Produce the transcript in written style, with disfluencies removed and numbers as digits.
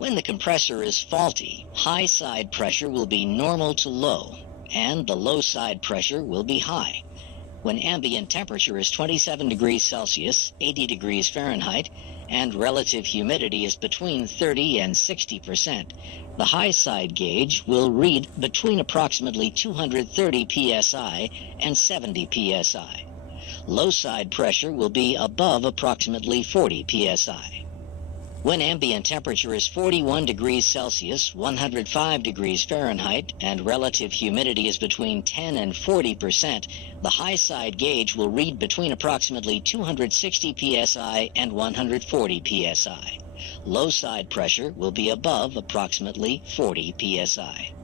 When the compressor is faulty, high side pressure will be normal to low, and the low side pressure will be high. When ambient temperature is 27 degrees Celsius, 80 degrees Fahrenheit, and relative humidity is between 30 and 60%, the high side gauge will read between approximately 230 psi and 70 psi. Low side pressure will be above approximately 40 psi. When ambient temperature is 41 degrees Celsius, 105 degrees Fahrenheit, and relative humidity is between 10 and 40%, the high side gauge will read between approximately 260 psi and 140 psi. Low side pressure will be above approximately 40 psi.